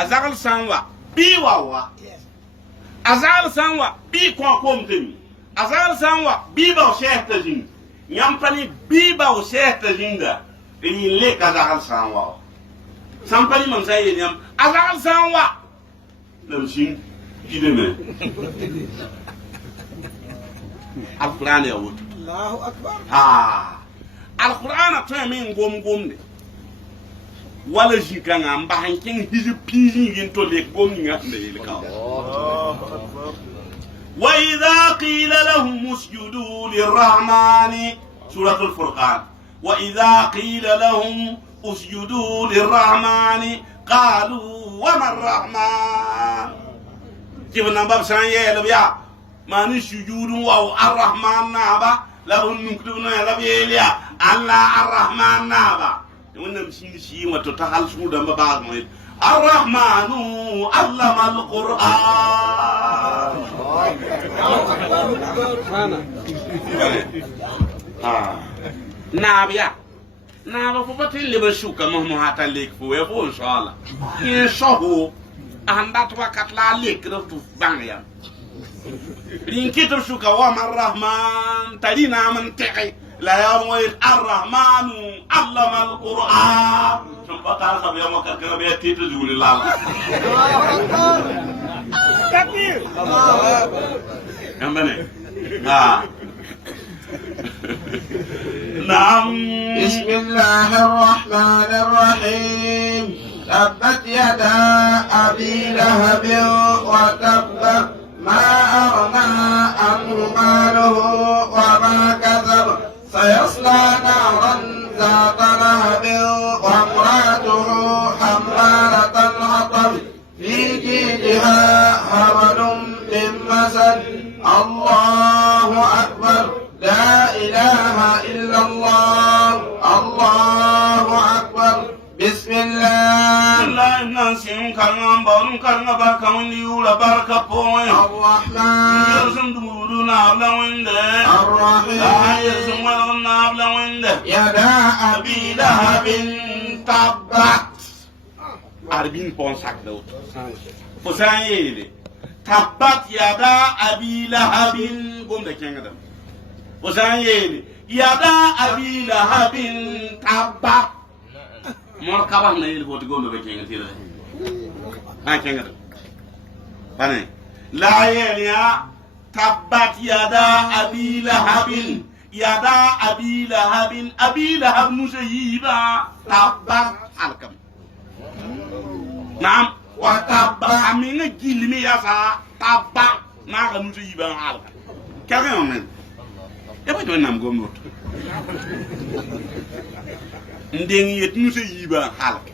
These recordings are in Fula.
azal sanwa bi wawa azal sanwa bi kwa komtemi azal sanwa bi ba shehta jin nyampani bi ba shehta jinga ni le kazal sanwa sampani mam sai yam azal sanwa lamshin kideme alquran ya wut Allahu akbar. alquran to min gom de wala jikanga mba hankin hiji piji yin to le gom ni ngam de ka wa idha qila lahum usjudu lirrahmani suratul furqan wa idha qila lahum usjudu lirrahmani qalu wa man rahman jibna bab san yele ya mani sujudu wa arrahman naba lahum nuktubuna labiya allah arrahman naba wannan shi wato ta hal su da ba mu arrahmanu allama alquran nabiya naba ko batin liba shuka mu hata lek fu e fu inshallah inshallah anda to wakat la lek tu bangya rinkitu shuka wa marrahman tarina man ta'i لا يوم الرحمن علم القرآن ثم بطل سبيا مكركنا بيتي تزول الله تكبير كم بني نعم بسم الله الرحمن الرحيم تبت يدا أبي لهب وتب ما أغنى عنه ماله وما كسب سيصلى نارا ذات لهب وامرأته حمالة الحطب في جيدها حبل من مسد الله أكبر لا إله إلا الله الله أكبر بسم الله نانسين كان بارون كان باكون يولا باركا بوين الرحمن يرسم دمورنا بلوين الرحيم يرسم ولغنا بلوين يدا أبي لهب تبت أربين بون ساكدو فسان يلي تبت يدا أبي لهب قم دكينغدم فسان يلي يدا أبي لهب تبت mon kabah na yel boti gondo be kenga tira ha kenga bane la yel ya tabbat yada abi lahabin abi lahab musayiba tabbat alkam naam wa tabba aminga gilmi ya sa tabba na ga musayiba alkam kaga men e ba to nam gomno ndeng yet nu se yiba halak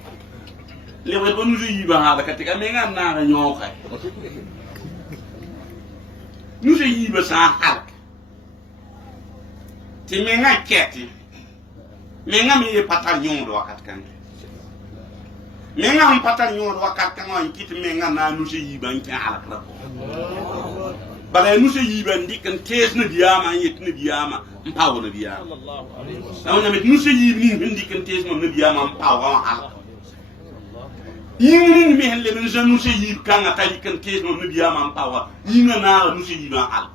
le wal nu se yiba halak tika me nga na nyoka nu se yiba sa halak ti me nga keti me nga me patal nyondo wakat kan me nga am patal nyondo wakat kan on kit me nga na nu se yiba nki halak la bala nu se yiba ndikan tes na biyama yet na biyama mpawo na biyama sallallahu alaihi nu se yibi ni ndikan tes mo na biyama mpawo hal yini mi helle ben je nu se yib kan atali kan tes mo na biyama mpawo yinga na nu se yiba hal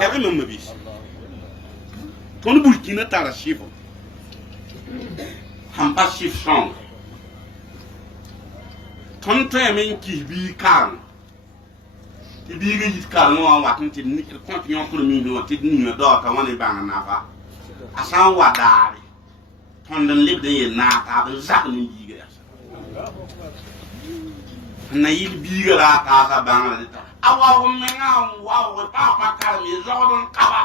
ya ben mo bis ton burkina tara chifo ham pas chif song ton tremen ki bi kan ti biga yit kar mo watin ti ni continue pour mi no ti ni do ta woni banga na fa asan wadari ton den libde ye na ta ben zak ni biga na yil biga ra ta sa banga ta awa wo me nga wa wo pa pa kar mi zo don kaba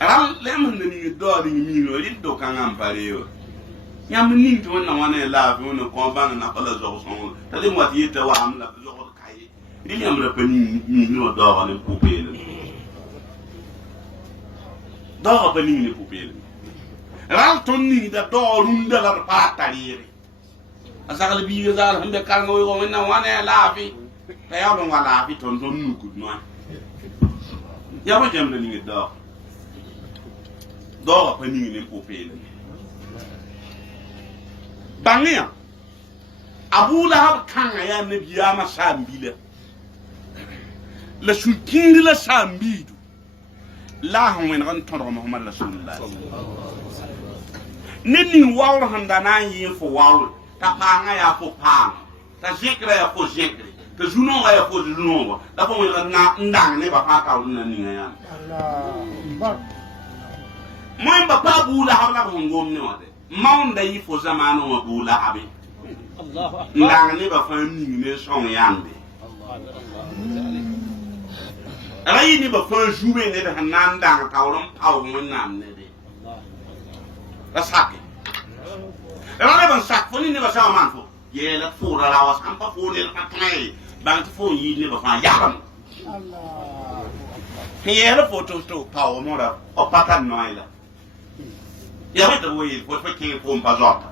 ram lemon ni do ni no ri do kan am pare yo yam ning to na wana la fi wona ko bang na kala zo so ta le mo ti ta wa am la zo ko kai ri yam la pa ni no do ha ne poupée do ha pa ni poupée ral ton ni da do runda la pa tarire asakal bi yo zal hambe kal ngoy ko na wana la fi ta ya don wala fi ton ton nu ku no ya ba jam ni do ha pa ni poupée Bangya Abu Lahab kanga ya nabiyama sambila la sulkindi la sambidu la hon ran toro Muhammad Rasulullah nini wawr handana yin fo wawr ta panga ya fo pang ta jekra ya fo jekre ta juno ya fo juno da fo na ndang ne ba pa ka na ni ya Allah moy ba pa Abu Lahab la ngom ne wade maunda yi fo zamanu Abu Lahab Allah ndang ne ba fa ni ne son yande Rai ni ba fa juwe ne da nan dang tawron paw mun nam ne de rasake Rai ban sak fo ni ne ba sa man fo ye la fo ra la was am pa fo ne la kai bang fo yi ne ba fa yaram Allah ye la fo to paw mo ra o patan noi la ya ba da we fo fa ke fo pa zota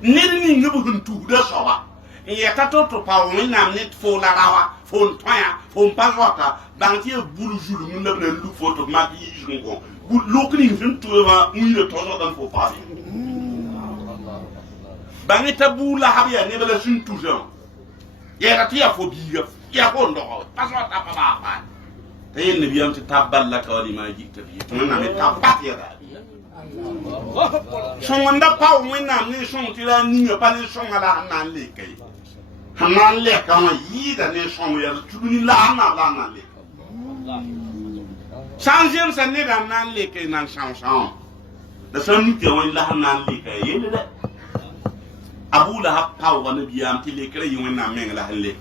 ni ne bu huntu da so ba ye ta to paw mun nam ne fo la rawa fon toya fon pazota banti bulu julu mun na lu photo ma bi jungo bu lokni fin to ma mun le tozo dan fo pa bangi tabu la habya ne bala sun tuzo ye ra tiya fo bi ya ko ndo pazota pa ba pa tayen ne biyam ti taballa ka wali ma ji tabi mun na me tabbat ya da son wanda pa mun na ni son ti la ni pa ni son ala nan le kai Hanan le kama yi da ne son ya tuni la na le Sanjim san ne da nan le kai nan san da san ni ke wani la nan le kai yele da Abu Lahab pa wa ne biyam ti le kare yi wani na men la le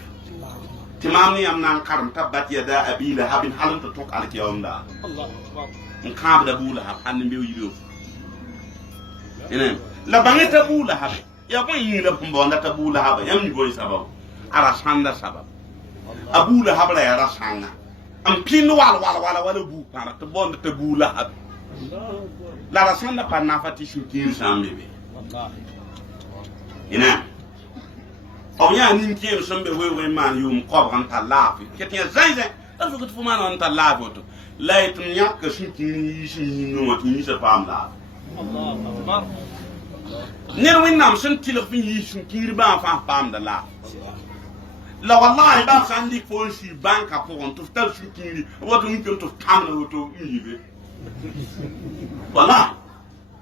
timam ni am nan karam tabbat ya da Abi Lahab halin ta tok al kiyam da Allah in ka da Abu Lahab han be yi ene la bangeta Abu Lahab ya ko yin da pumbo na Abu Lahab yam ni boy sabab ara sanda sabab Abu Lahab la ya rasanga am pin wala bu para to bonda Abu Lahab la rasanda pa na fati shukin sambe wallahi ina o ya nin ke sambe we man yum ko ban ta lafi ketia zaize alfu ko fu man on ta lafi to lait nyak shukin yi shin no ti sa pam la Allah akbar Nero winnam sun tilo fin yi sun kiri ba fa pam da la wallahi ba san dik fo shi banka po on to tar su kiri wato min to kam na wato yibe wallahi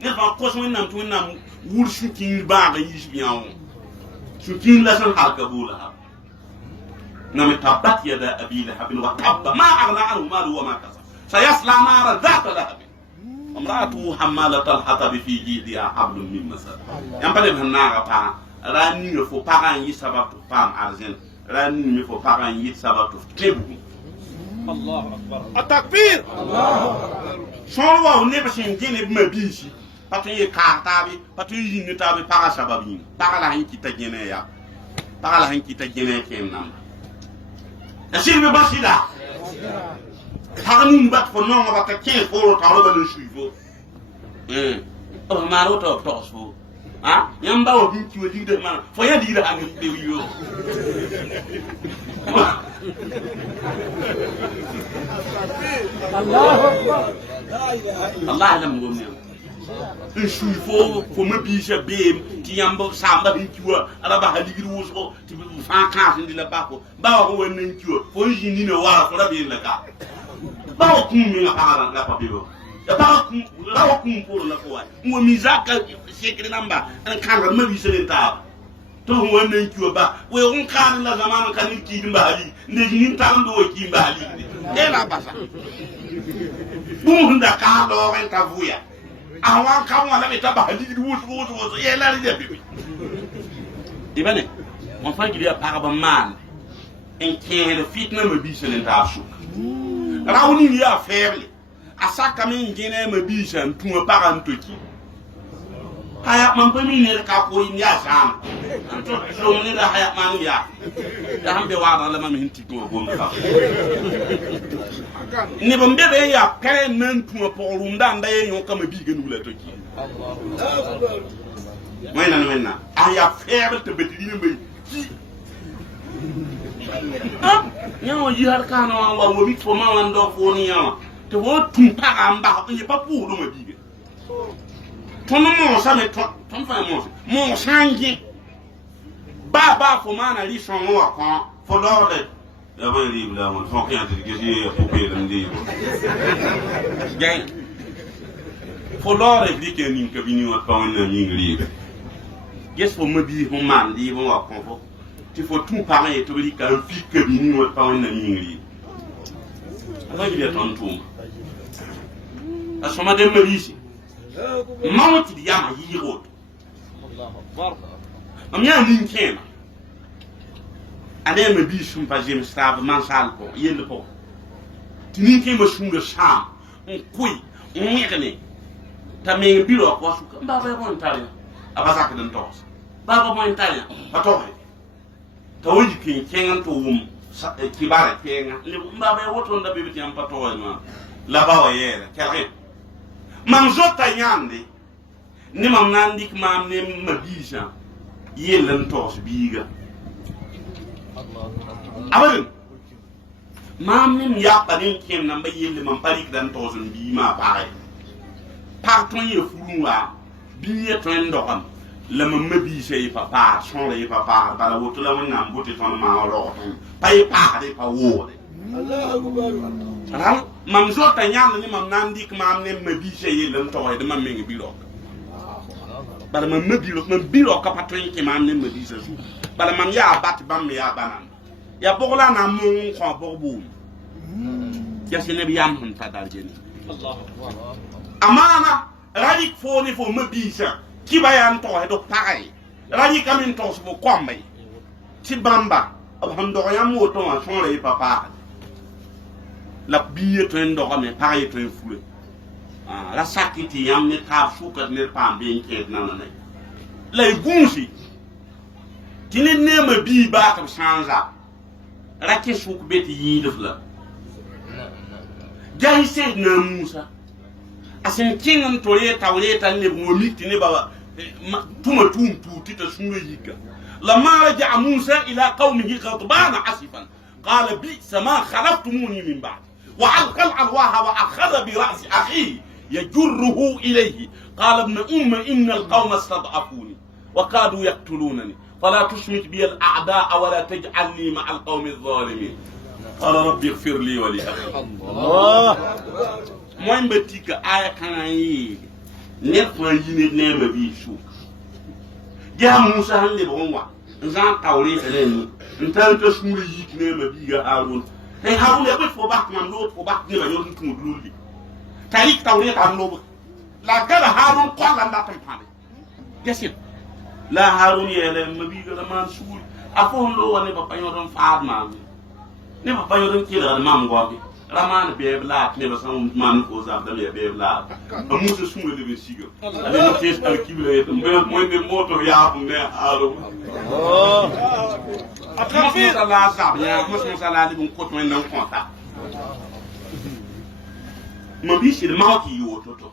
ne fa ko sun winnam to winnam wul su kiri ba ga yi shi biyan su kiri la san halka bula na me tabat ya da Abi Lahab wa tabba ma aghna anhu malu wa ma kasab sayasla nara dhata lahab امراته حمالة الحطب في جيدها حبل من مسد ينبغي بهنا با راني يفو باران يسبب فام ارزن راني يفو باران يسبب تبو الله اكبر التكبير الله اكبر شلوا ونبشين جيني بمبيشي patu ye kartabi patu yini tabi para sababi para la hanki ta gene ya para la hanki ta gene kenam asilbe basida Harun bat fo non ba ta ke fo ta ro ba suivo o maro to fo ha yamba o bi ki wadi de man fo ya di da an de wiyo Allahu akbar Allah lam gomne suivo fo me bi je bem ti yamba samba bi ki wa ala ba haligi wo ti fa ka ndi la ba ko ba ko won ki wo fo jini ne wa fo la bi la ka ba ku mi na para la papiro ya ba ku pour la ko wa mo mizaka sekre namba an kan ma bi sele ta to wannan kiwo ba we on kan la zaman kan ki din ba ali ne jinin ta ndo ki ba ali e la basa bum da ka do ren ta vuya awan kan wala be ta ba ali di wo ye la ri de bi ibane mon fa gidi para ba man en kere fitna ma bi sele ta su Rauni ya faible. Asaka min gene ma bishan tuma parantoki. Haya man pa min ne ka ko yin ya sam. Anto so ne da haya man ya. Da hambe wa la ma min ti ko gon ka. Ni bombe be ya kare nan tuma porum da nda ye yon ka ma bi genu la toki. Mena. Aya faible te betini me. Nyawo yi har kana wa wo mi fo ma wan do fo ni yawa to wo tun para amba ko ye pa pu do ma bibe ton mon ça mais ton fa mon changi ba fo mana li son wa kon fo lorde da ba ri la mon fo kan te ke pour payer le ndi gain fo lorde di ke nin ke bini wa pa na ni ngri yes fo mabi ho man di bon wa kon fo ti fo tout parent to li ka fi ke bini wa pa na ni ngri ala gi de ton tum asoma de merisi mawti di yama yiro Allahu akbar amya nin kema ane me bi sum pa jem stab man sal ko yelle ko tinin kema sum de sham on kuy on yekene tamen bi ro ko su ba ba bon tare abaza ka den tos ba ba bon tare ba to he tawoji kin kengan to wum kibara kenga le ba ba woto nda bi tiam pa to ma la ba wa yere kare man jota yande ni mam nandik mam ne mabija yellen tos biga abadan mam nim ya panin kem nan ba yelle man parik dan tos bi ma pare parton ye fulunga bi ye ton dokam le mam mabija yi papa son le papa bala woto la wona mbote ton ma ro ton pay pa de pa wo Allahu akbar mam jota yande ni mam nandik mam ne mabija yellen tos de mam mengi bilok bala man mabilo man bilo ka patrin ki man ne mabisa su bala man ya bat bam ya banan ya bogla na mon ko bogbu ya sene bi yam hun fadal jeni Allahu akbar amana radi foni fo mabisa ki bayan to do paray radi kamin to so kombe ti bamba abhando yam woto ma sonre papa la biye to ndo me paray to fule la sakiti yam ne ta fuka ne pam ben ke nanane lay gunsi tini ne ma bi ba ka changa rake suk beti yidufla jay se na musa asin kingam to ye tawleta ne mo mikti ne baba tuma tum tuti ta sunga yika لما رجع موسى إلى قومه غضبان عصفا قال بئس ما خلفتموني من بعد وألقى الألواح وأخذ برأس أخيه يجره إليه قال ابن إن القوم استضعفوني وكادوا يقتلونني فلا تشمت بي الأعداء ولا تجعلني مع القوم الظالمين قال ربي اغفر لي ولأخي الله موين بتيك آية كان نفع يني نعمة بيشوك جاء موسى هنلي بغنوا نزان توري فلاني انتان تسمولي يك نعمة بيغا هارون هاي هارون يقول فوباك مملوت فوباك نعمة يوزن تمدلولي تاريخ توري تعملوه لا قال هارون قال لا تنفعني جسد لا هارون يلم بيغا لما نسول أفهم لو وني بابا يورن فاد مامي ني بابا يورن كيلا مام غوبي raman bebla ne ba san man ko za da bebla amusa sumu de besiga ale no tes al kibla et mo ne moto ya ne aro akafir la sa ya mo sala li bon ko to nan konta mo bi sir ma ki yo toto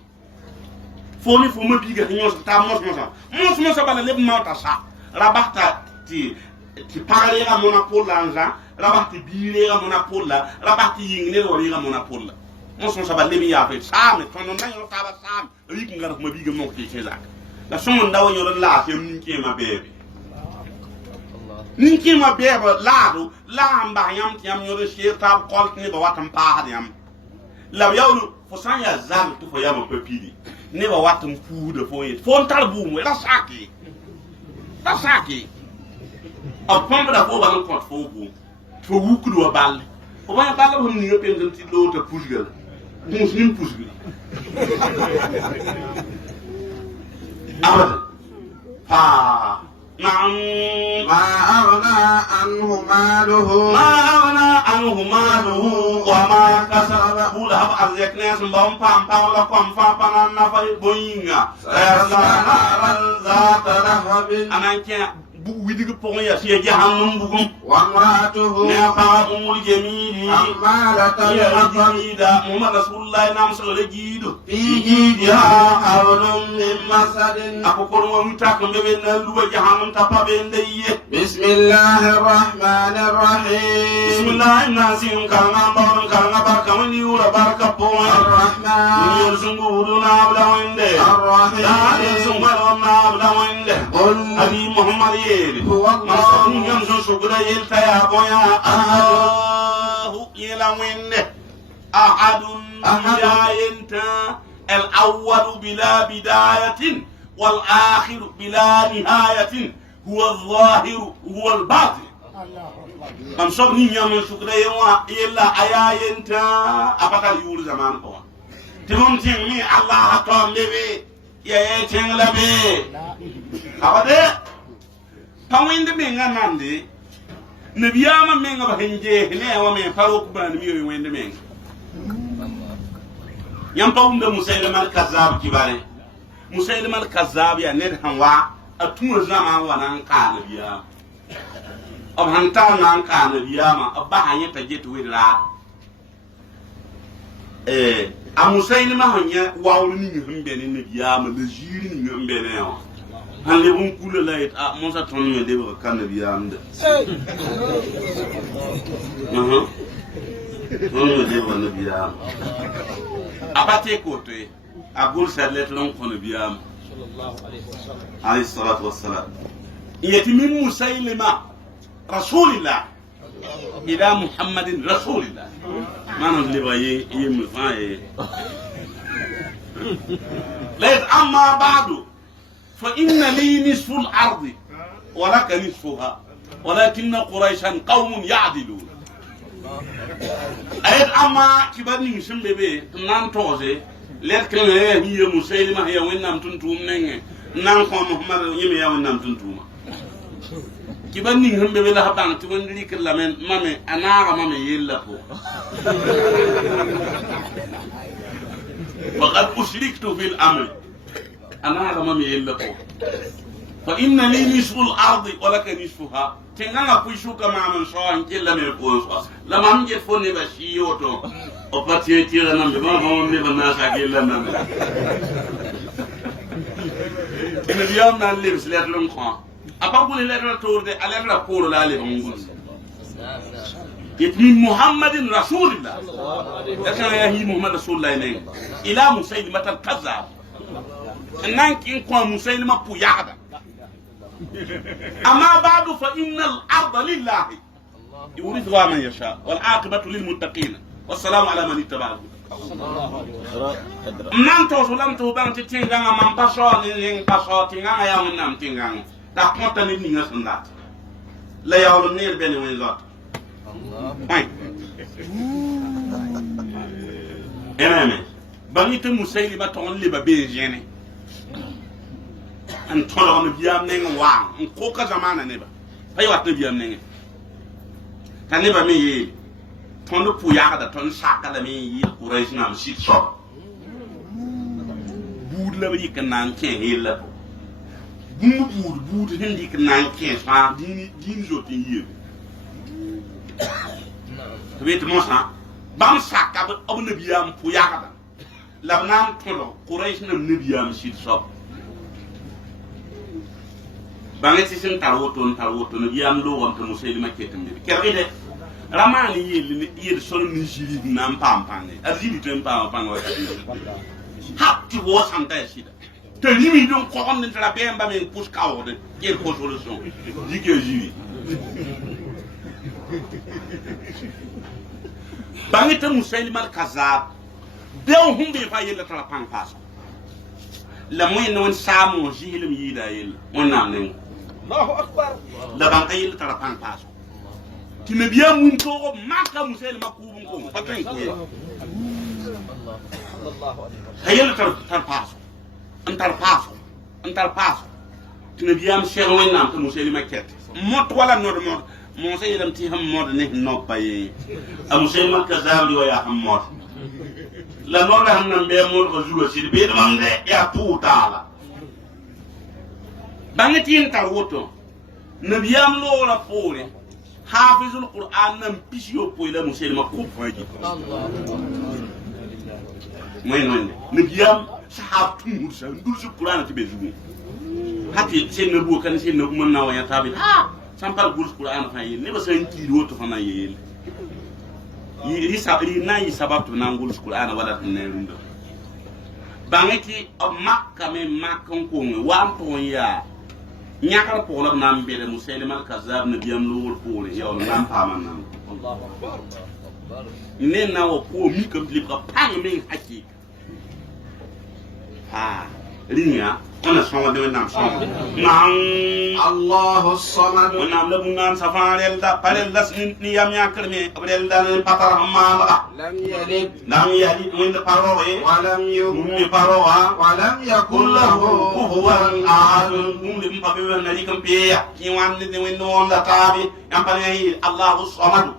foni fo mo biga nyo ta mo sa bala le ma ta sa rabata ti parle la monopole lanja rabati bire la monopole rabati yingne wori la monopole mo son sabal le mi ya fe sam to non dañu ta ba sam rik ngar ma biga mo ki cezak la so mon dawo ñoro la fe ninki ma bebe ninki ma bebe la do la mba yam ti yam ñoro she ta kol ni ba watam pa yam la yawlu fo san ya zam to fo yam pepidi ne ba watam puude fo yet fo tar bu mo la saki a pomba da ko ba no pot fo bu fo wukudu wa balle o ba balle hon ni yopen gam ti lo ta pusgal mus nim pusgal abada ha na'am ما أغنى عنه ماله wa ma kasaba bula hab arzekna sun bam pam pam la kom fa panan na fa boyinga سيصلى نارا ذات لهب ananke widig pon ya fi jahannam bugum وامرأته نعم أم الجميل حمالة يا الحطب جيدا محمد رسول الله نعم صلى جيدو في جيدها حبل من مسد أكو كون ومتاك مبين لو جهنم تابين دي بسم الله الرحمن الرحيم بسم الله الناسين كانا بارك كانا بارك من يورا بارك بوين الرحمن يرزقنا بلا وينده لا الرحيم يرزقنا بلا وينده قل أبي محمد يلي هو ما الله يمسون شكرا يلتا يا بويا الله يلا وينده أحد بلا ينتا الأول بلا بداية والآخر بلا نهاية هو الظاهر هو الباطن am sob ni nyam sukra yewa illa ayayenta apatal yur zaman ko timum tim mi allah to lebe ye ting labe abade tawinde me nganande nabiyama me ngaba henje ne wa me faro ku ban mi yo wende me nyam pawunda musailama al-kazzab kibare musailama al-kazzab ya ne hanwa atuma zaman wa nan ka nabiya ab hantar nan ka nabiyama abba hanya tajetu wira a musailama hanya wawru ni himbe ni nabiyama le jiri ni himbe ne yo han le bun kula layit a musa ton me de ba kan nabiyam de ton me de ba nabiyam abate ko to a gol salet lon ko nabiyam sallallahu alaihi salatu wassalam yati min musailama rasulillah ila muhammadin rasulillah manon le baye yim faaye layt amma ba'du fa inna li nisfu al-ard wa lak nisfuha ولكن قريشا قوم يعدلون ayat amma kibani mishin bebe nan toze letkan he musailima ya wennam tuntum nenge nan ko muhammad yimi ya wennam tuntuma kibani himbe bela haban to wondiri kilamen mame anara mame yella ko faqad ushriktu fil amr anara mame yella ko fa inna li nisfu al-ardi wa laka nisfuha tenganga kuishuka mama so nkilla me ko la mam je fonni ba shiyoto o patiye tira nambe ba ba me ba nasa killa nambe ina biyam nan le bislet lon ko apa bule le tourde ale la ko la le ngul yetmi muhammadin rasulillah dakana ya hi muhammad rasulullah ne ila musailima al-kazzab nan kin ko musailima pu yaada أما بعد فإن الأرض لله يورثها من يشاء والعاقبة للمتقين والسلام على من اتبع الهدى. من توصلن توبان تتينغا من باشا نين باشا تينغا يا من نام تينغا دا كونتا ني ني سندات لا ياول نير بن وين زات اي امام بانيت مسيلمه تون لي بابي جيني an tolo no biam neng wa ko ka zamana ne ba ay wat biam neng kan ne ba me yi ton do pu ya da ton saka da me yi quraish nam sit so bud la ba yikan nan ke hela bud hindi kan nan ke fa dini zo tin yi to bet mo sa bam saka ba abu ne biam pu ya da labnan tolo quraish nam ne biam sit so bangeti sin tawoto no yam do won to musailima ketembe keride ramani yel solo ni jiri nam pampane azili tem pampane wa hatti wo santa sida te limi don ko on tra bemba men pus kawde quel ko solution dike jiri bangeti musailima al-kazzab dew humbe fa yel tra pampas la moy non samo jihilim yida yel on namnen Allahu akbar la ban ayil tara pan paso ti me biya mun to makka musel makubun ko patan ko ya Allahu akbar ayil tar paso antar paso ti me biya am shero wen nam to musel maket mot wala nod mot mo sey lam ti ham mod ne no paye am musel makka zawli wa ya ham mod la no la ham nam be mo ko zuwa ci be mam de ya puta la bangeti tar woto nabiyam lo la pore hafizul qur'an nam pisio po ila muselma ko faji Allah moy nabiyam sahab tumur sa ndur su qur'an ti bezu hati sen na bu kan sen na mën na waya tabi ha sampal gurs qur'an fa yi ne ba san ki do to fa na yel yi sabri na yi sabab to na gurs qur'an wala ne rundo bangeti makka me makkan ko wa to ya nyakar po la nam bele musailim al kazzab nabiyam lo pole yow nam paman nam Allahu akbar ne na wo ko mi kam li ka pang me hakki ha rinya ona songa de nam songa nam Allahu samad nam la bunan safarel da parel das ni yam yakar me abrel dal patar hamma lam yalid min parowe wa lam mi parowa wa lam yakul lahu kufuwan ahad lim pabe na likam piya ki wan ni de no onda tabi yam pane Allahu samad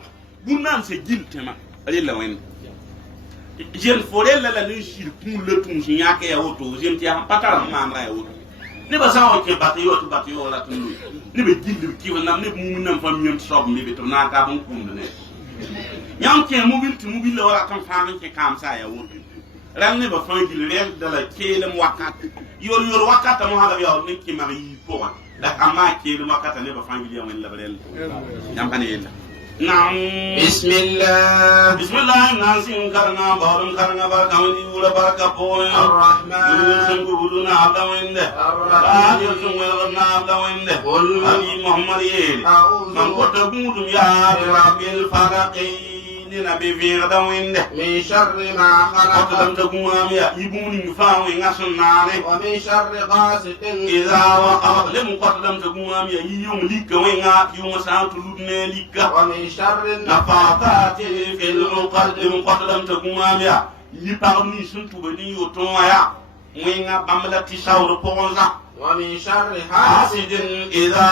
bunan se giltema rilla wen jen forel la ni shir kun le tun sinya ke ya woto jen ti am patar ma ma ya woto ne ba sawo ke batayo la tun lu ne be gilli ki wona ne mu nam fam nyam sob mi be to na ka bon kun ne nyam ke mobil la wala kan fa ke kam sa ya woto ran ne ba fa gilli rel da la kelem wakat yor wakata mo haga ya ne ki ma yi po da amma kelem wakata ne ba fa gilli ya wen la rel nyam kan yella نعم بسم الله ناسين كرنا بارم كرنا بركاوي ولا بركة بوي الرحمن يسنقولنا عبدا وينده لا يسنقولنا عبدا وينده قل أبي محمد يل من قتقود يا رب الفلقين نبي في غدا وينده من شر ما خلق قتلم تقوم يا يبوني فاوي ناسنانه ومن شر غاسق إذا وقب لم قتلم تقوم يا يوم لك وينات يوم ساعة لدنا لك ومن شر نفاثات في المقدم قتلم تقوم يا يبارني سنتو بني يوتويا وينغا باملا تشاور بونزا ومن شر حاسد إذا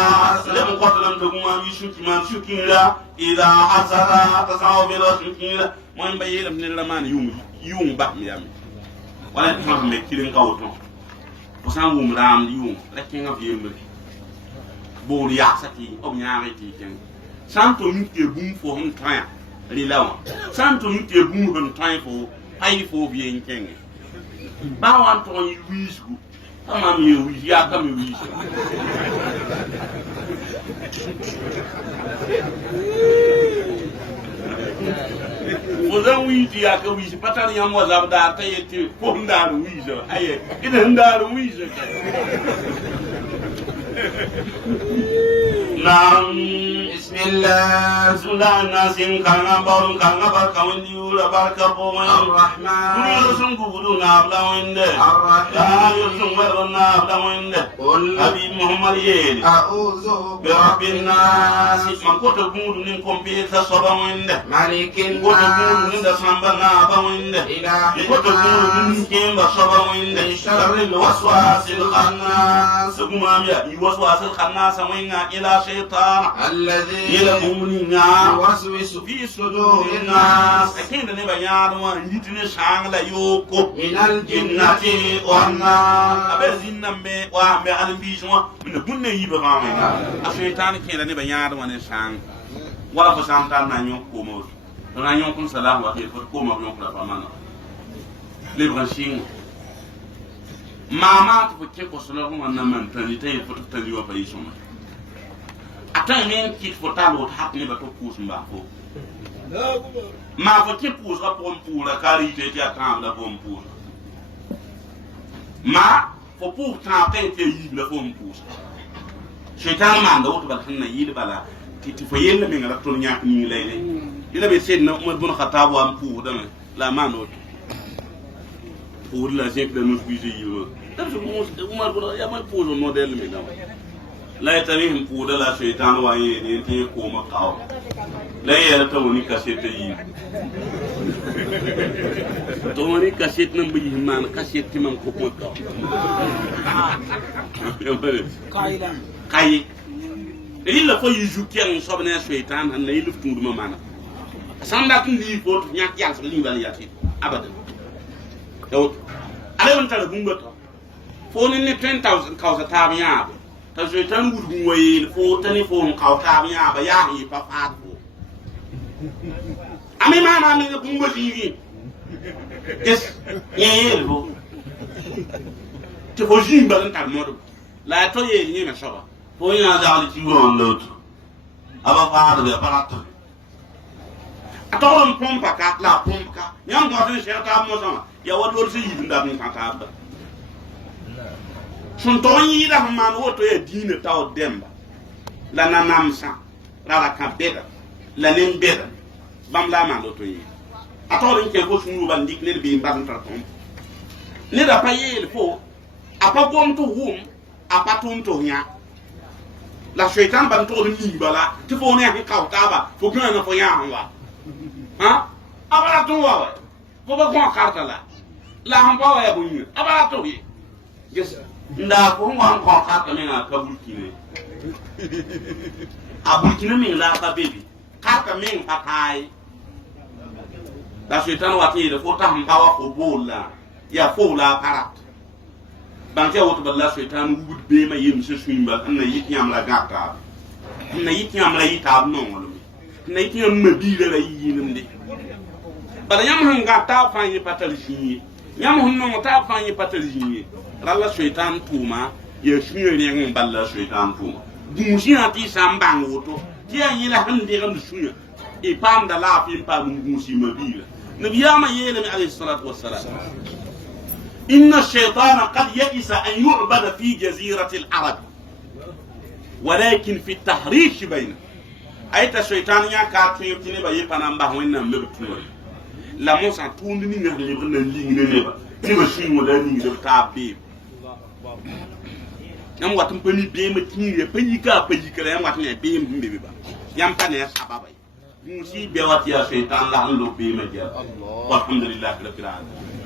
لم قتلم تقوم يشوكي من شكيلا إذا حسد تساو بلا شكيلا وين بيلم من الرمان يوم بام يامي ولا تفهم مكيلين كاوتون وسان ووم رام يوم لكن في يمري بول ياسكي أو نيارتي كن santo mute bum fo hon tan rilawa santo mute bum hon tan fo ay fo bien kenge ba wan to yi wisgu ama mi wi ya ka mi wi o zan wi ti ya ka wi patan yam wa zabda ta yete ko ndaru wi zo aye idan ndaru wi zo nam بسم الله ناسين كانا بارم كانا بركاوين ديولا بركا بوين الرحمن يرسم قبولو نابلا وينده لا يرسم ورد نابلا وينده قل أبي محمد يلي أعوذ برب الناس من كنت قبولو ننكم بيتا صبا وينده ملك كنت قبولو نندا سنبا نابا وينده إله كنت قبولو ننكم بصبا وينده شر الوسواس الخناس قماميا يوسواس الخناس وينها إلى شيطان الذي يلمونينا يوسوس في صدور الناس أكيد نبى يارما يتني شانغ يوكو من الجنة والناس أبزين نمبي وامبي ألبيجوا من بني يبغامنا الشيطان كيد نبى يارما نشان ولا فسانتان نيوكو موت نيوكو سلام وخير فتكو ما بيوكو فمانا لبغشين ماما تفكيكو سلام ونمان تنيتي فتتني وفايسوما atan men kit fotalo hak ne ba to pus mba fo ma fo ti pus ra pom pula kari te ti atan la pom pus ma fo pu ta pen te yi la pom pus shaitan man da wato balhan na yi bala ti fo yella men la to nyak ni lele ila be sen na umar bin khattab wa pu da la man do pour la zek da nos bise yi da umar bin ya man pu model mi da la yatarihim puda la shaitan wa ne te ko makaw la ya ta woni kasete yi to woni kaset nan bi man kaset ti man ko makaw kai illa fo yi juken so bana shaitan an lay luftu dum mana sanda kin li fo nyak yang li bal yati abada to ale won tala gumba to fo ni 10000 kawsa tabiya ta shaitan gudun waye fo tani fo ka ta miya ba ya yi fa fa ko ami ma mi ko mo ji yes ye lo te fo ji ba tan modo la to ye ni na so fo ya za li ti won lo to aba fa de pa ta atawon pompa ka la pompa nyam ko tin sheta mo sama ya wado se yi nda min ka ta ba sun to yi da man woto ya dina taw demba la nanamsa la ka beda la nem beda bam la man to yi atawon ke ko sunu ban dik ne be mbam ta tom ne da pa yel fo apa gom to hum apa tum to nya la shaitan ban to ni bala ti fo ne ka ta ba fo kana na fo ya wa ha abara to wa fo ba ko karta la han ba wa ya bunyi abara to yi yes nda ko ngwan ko karta me na ka bulkine abulkine me la ka bebi karta me pa kai la shaitan wa ti de fo ta han ba wa ko bola ya fo la parat ban ke woto balla shaitan wud be ma yim se suimba na yit nyam la gata na yit nyam la yitab no ngolo na yit nyam ma bi la yinum de bala nyam han gata fa yi patal jinni nyam hun no ta fa yi patal jinni ralla shaitan tuma ye suye ne ngam balla shaitan tuma gumushi ati sambang woto ti yi la han de gam suye e pam da la fi pam gumushi ma bi la nabiyama yele mi alayhi salatu wassalam إن الشيطان قد يئس أن يعبد في جزيرة العرب ولكن في التحريش بينه أيت الشيطان يا كاتين يبتني بيه بنامبه وين نملبتني لا موسى توندني نهلي بنا لين نبا نبشين ولا لين نبتابي يام واتم بني بيم تني بيجا لا يام واتم بيم بيبا يام تاني سبابا موسى بيوات يا شيطان لا نلو بيم جل والحمد لله رب العالمين